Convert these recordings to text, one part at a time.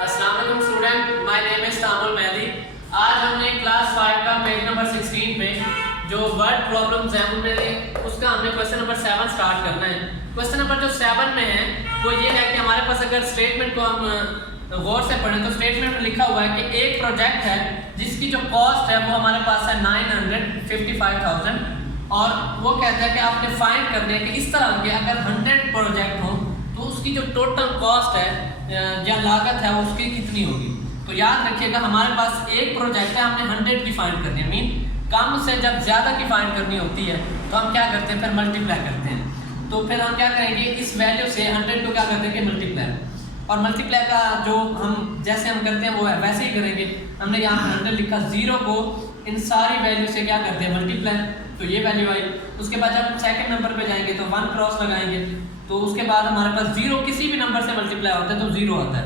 अस्सलाम वालेकुम student, my name is Tamul Mehdi. आज हमने क्लास 5 का पेज नंबर 16 पे जो वर्ड प्रॉब्लम्स हैं उनमें उसका हमने क्वेश्चन नंबर 7 स्टार्ट करना है। क्वेश्चन नंबर जो 7 में है वो ये है कि हमारे पास अगर स्टेटमेंट को हम गौर से पढ़ें तो स्टेटमेंट में लिखा हुआ है कि एक प्रोजेक्ट है जिसकी जो कॉस्ट है वो हमारे पास है 955,000 और वो कहता है कि आपने फाइंड करने हैं कि इस तरह के अगर 100 प्रोजेक्ट हो तो उसकी जो टोटल कॉस्ट है या लागत है वो उसकी कितनी होगी। तो याद रखिएगा हमारे पास एक प्रोजेक्ट है, हमने 100 की फाइंड करनी है। मीन कम से जब ज़्यादा की फाइंड करनी होती है तो हम क्या करते हैं, फिर मल्टीप्लाई करते हैं। तो फिर हम क्या करेंगे, इस वैल्यू से 100 को क्या करते हैं कि मल्टीप्लाई, और मल्टीप्लाई का जो हम जैसे हम करते हैं वो है वैसे ही करेंगे। हमने यहाँ पर 100 लिखा, 0 को इन सारी वैल्यू से क्या करते हैं मल्टीप्लाई, तो ये वैल्यू आई। उसके बाद जब हम सेकंड नंबर पे जाएंगे तो 1 क्रॉस लगाएंगे, तो उसके बाद हमारे पास 0 किसी भी नंबर से मल्टीप्लाई होता है तो 0 आता है।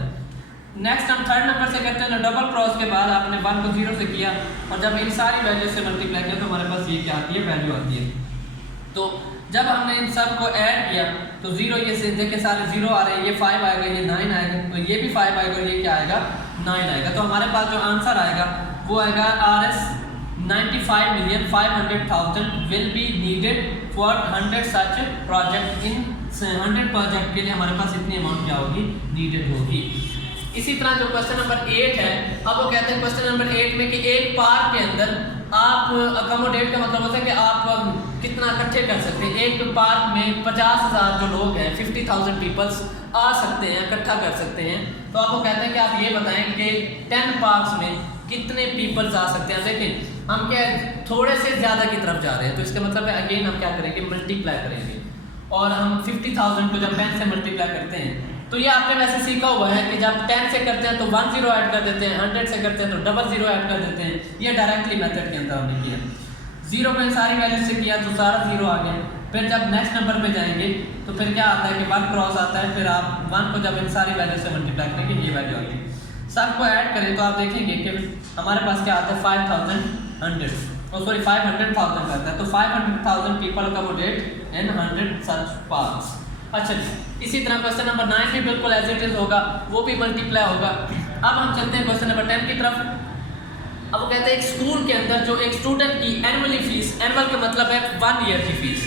नेक्स्ट हम थर्ड नंबर से करते हैं तो डबल क्रॉस के बाद आपने 1 को 0 से किया और जब इन सारी वैल्यू से मल्टीप्लाई किया तो हमारे पास ये क्या आती है, वैल्यू आती है। तो जब हमने इन सब को ऐड किया तो 0 ये से देखे सारे 0 आ रहे हैं, ये 5 आएगा, ये 9 आएगा, तो ये भी 5 आएगा और ये क्या आएगा 9 आएगा। तो हमारे पास जो आंसर आएगा वो आएगा RS 95,500,000 will be needed for 100 such project। In 100 project के लिए हमारे पास इतनी अमाउंट क्या होगी, नीडेड होगी। इसी तरह जो क्वेश्चन नंबर 8 है, अब वो कहते हैं क्वेश्चन नंबर 8 में कि एक पार्क के अंदर आप अकोमोडेट का मतलब होता है कि आप कितना इकट्ठे कर सकते हैं। एक पार्क में 50,000 जो लोग हैं, 50,000 पीपल्स आ सकते हैं, इकट्ठा कर सकते हैं। तो आपको कहते हैं कि आप ये बताएं कि 10 पार्क्स में कितने पीपल्स आ सकते हैं। लेकिन हम क्या थोड़े से ज़्यादा की तरफ जा रहे हैं, तो इसका मतलब है अगेन हम क्या करेंगे, मल्टीप्लाई करेंगे। और हम 50,000 को जब 10 से मल्टीप्लाई करते हैं तो ये आपने वैसे सीखा हुआ है कि जब 10 से करते हैं तो 1 0 ऐड कर देते हैं, 100 से करते हैं तो डबल 0 ऐड कर देते हैं। ये डायरेक्टली मेथड के अंदर हमने किया। 0 को सारी वैल्यू से किया तो सारा 0 आ गया। फिर जब नेक्स्ट नंबर पे जाएंगे तो फिर क्या आता है कि 1 क्रॉस आता है, फिर आप 1 को जब इन सारी वैल्यू से मल्टीप्लाई करेंगे ये वैल्यू आती है। सबको ऐड करें तो आप देखेंगे कि हमारे पास क्या आता है 5,100 सॉरी 500,000 करता है। तो 500,000 पीपल अकोमोडेट इन 100 सच पार्क्स। अच्छा जी, इसी तरह क्वेश्चन नंबर 9 भी बिल्कुल एज इट इज होगा, वो भी मल्टीप्लाई होगा। अब हम चलते हैं क्वेश्चन नंबर 10 की तरफ। अब वो कहते हैं एक स्कूल के अंदर जो एक स्टूडेंट की एनुअली फीस, एनुअल का मतलब है 1 ईयर की फीस,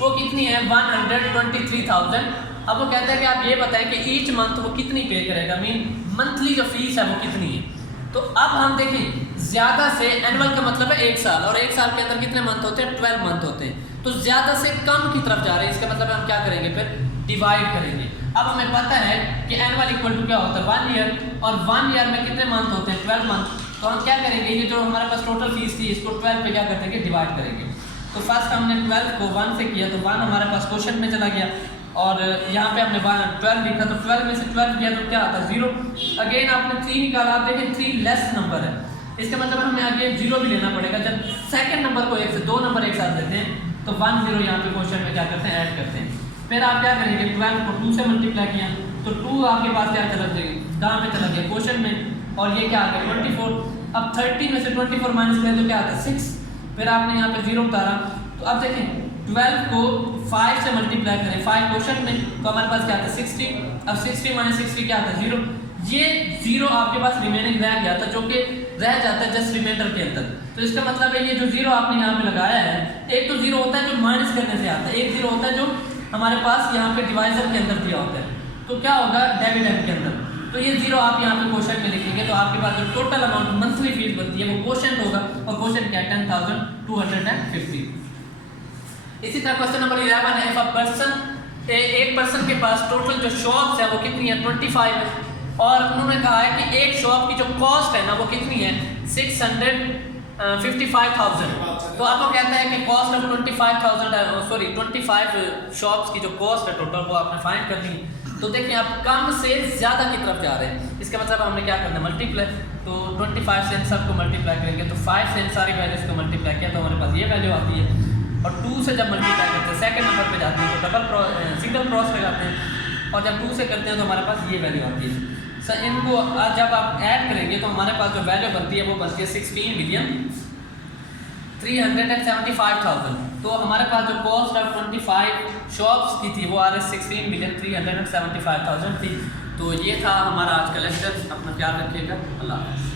वो कितनी है 123,000। अब वो कहता है कि आप ये बताएं कि ईच मंथ वो कितनी पे करेगा, मीन मंथली जो फीस है वो कितनी है। तो अब हम देखें ज़्यादा से, एनुअल का मतलब है 1 साल, और 1 साल के अंदर कितने मंथ होते हैं, 12 मंथ होते हैं। तो ज़्यादा से कम की तरफ जा रहे हैं, इसका मतलब हम क्या करेंगे, फिर डिवाइड करेंगे। अब हमें पता है कि एनुअल इक्वल टू क्या होता है 1 ईयर, और 1 ईयर में कितने मंथ होते हैं 12 मंथ। तो हम क्या करेंगे, ये जो हमारे पास टोटल फीस थी इसको 12 पे क्या करते हैं, डिवाइड करेंगे। तो फर्स्ट हमने 12 को 1 से किया तो 1 हमारे पास क्वेश्चन में चला गया, और यहाँ पे हमने 12 लिखा तो 12 में से 12 किया तो क्या आता है 0। अगेन आपने 3 निकाला, आप देखें 3 लेस नंबर है, इसका मतलब हमें अगेन 0 भी लेना पड़ेगा। जब सेकंड नंबर को 1 से 2 नंबर एक साथ देते हैं तो 1 0 यहाँ पे क्वेश्चन में क्या करते हैं, ऐड करते हैं। फिर आप क्या करेंगे, 12 को 2 से मल्टीप्लाई किया तो 2 आपके पास क्या चला जाएगा, कहाँ पे चला गया क्वेश्चन में, और ये क्या आ गया 24। अब 30 में से 24 माइनस करें तो क्या आता है 6। फिर आपने यहाँ पे 0 उतारा, तो अब देखें 12 को 5 से मल्टीप्लाई करें, 5 क्वेश्चन में, तो हमारे पास क्या आता है 60। अब 60 माइनस 60 क्या आता है 0। ये 0 आपके पास रिमेनिंग रह गया था, जो कि रह जाता है जस्ट रिमाइंडर के अंदर। तो इसका मतलब है ये जो 0 आपने यहाँ पे लगाया है, एक तो 0 होता है जो माइनस करने से आता है, एक 0 होता है जो हमारे पास यहाँ पे डिवाइजर के अंदर दिया होता है। तो क्या होगा डिविडेंड के अंदर, तो ये 0 आप यहाँ पे क्वेश्चन में लिखेंगे तो आपके पास जो टोटल अमाउंट मंथली फीस बनती है वो क्वेश्चन होगा, और क्वेश्चन क्या है 10,250। इसी तरह क्वेश्चन नंबर 11 है, इफ अ पर्सन, एक पर्सन के पास टोटल जो शॉप्स है वो कितनी है 25 है, और उन्होंने कहा है कि एक शॉप की जो कॉस्ट है ना वो कितनी है 655,000। तो आपको कहता है कि कॉस्ट ऑफ 25,000 सॉरी 25 शॉप्स की जो कॉस्ट है टोटल वो आपने फाइंड करनी है। तो देखिए आप कम से ज़्यादा की तरफ जा रहे हैं, इसका मतलब हमने क्या करना है मल्टीप्लाई। तो 25 से इन सबको मल्टीप्लाई करेंगे तो 5 से इन सारी वैल्यूज़ को मल्टीप्लाई किया तो हमारे पास ये वैल्यू आती है। और 2 से जब मल्टीप्लाई करते हैं सेकंड नंबर पे जाते हैं तो सिंगल क्रॉस लगाते हैं, और जब 2 से करते हैं तो हमारे पास ये वैल्यू आती है। सर इनको जब आप ऐड करेंगे तो हमारे पास जो वैल्यू बनती है वो बनती है 16,375,000। तो हमारे पास जो कॉस्ट ऑफ 25 शॉप्स की थी वो RS 16,375,000 थी। तो ये था हमारा आज का लेक्चर। अपना ख्याल रखिएगा। अल्लाह हाफ़िज़।